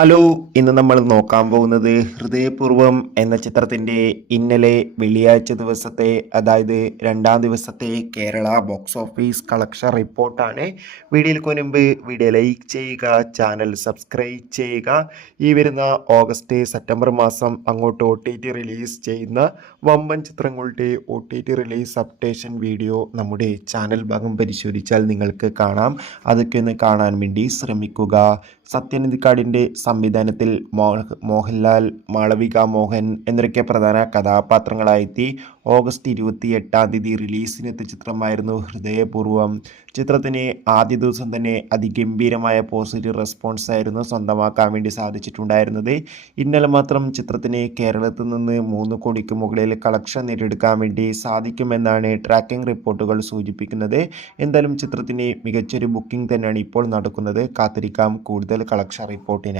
Hello, ഇന്ന് നമ്മൾ നോക്കാൻ പോകുന്നത് ഹൃദയപൂർവ്വം എന്ന ചിത്രത്തിൻ്റെ ഇന്നലെ വെള്ളിയാഴ്ച ദിവസത്തെ, അതായത് രണ്ടാം ദിവസത്തെ കേരള ബോക്സ് ഓഫീസ് കളക്ഷൻ റിപ്പോർട്ടാണ്. വീഡിയോയ്ക്ക് മുൻപ് വീഡിയോ ലൈക്ക് ചെയ്യുക, ചാനൽ സബ്സ്ക്രൈബ് ചെയ്യുക. ഈ വരുന്ന ഓഗസ്റ്റ് സെപ്റ്റംബർ മാസം അങ്ങോട്ട് OTT റിലീസ് ചെയ്യുന്ന വമ്പൻ ചിത്രങ്ങളുടെ OTT റിലീസ് അപ്ഡേഷൻ വീഡിയോ നമ്മുടെ ചാനൽ ഭാഗം പരിശോധിച്ചാൽ നിങ്ങൾക്ക് കാണാം. അതൊക്കെ ഒന്ന് കാണാൻ വേണ്ടി ശ്രമിക്കുക. സത്യനന്ദിക്കാടിൻ്റെ സംവിധാനത്തിൽ മോഹൻലാൽ, മാളവിക മോഹൻ എന്നൊക്കെ പ്രധാന കഥാപാത്രങ്ങളായെത്തി ഓഗസ്റ്റ് 28 റിലീസിനെത്തിയ ചിത്രമായിരുന്നു ഹൃദയപൂർവ്വം. ചിത്രത്തിന് ആദ്യ ദിവസം തന്നെ അതിഗംഭീരമായ പോസിറ്റീവ് റെസ്പോൺസ് ആയിരുന്നു സ്വന്തമാക്കാൻ വേണ്ടി സാധിച്ചിട്ടുണ്ടായിരുന്നത്. ഇന്നലെ മാത്രം ചിത്രത്തിന് കേരളത്തിൽ നിന്ന് 3 കോടിക്ക് മുകളിൽ കളക്ഷൻ നേടിയെടുക്കാൻ വേണ്ടി സാധിക്കുമെന്നാണ് ട്രാക്കിംഗ് റിപ്പോർട്ടുകൾ സൂചിപ്പിക്കുന്നത്. എന്തായാലും ചിത്രത്തിന് മികച്ചൊരു ബുക്കിംഗ് തന്നെയാണ് ഇപ്പോൾ നടക്കുന്നത്. കാത്തിരിക്കാം കൂടുതൽ കളക്ഷൻ റിപ്പോർട്ടിന്.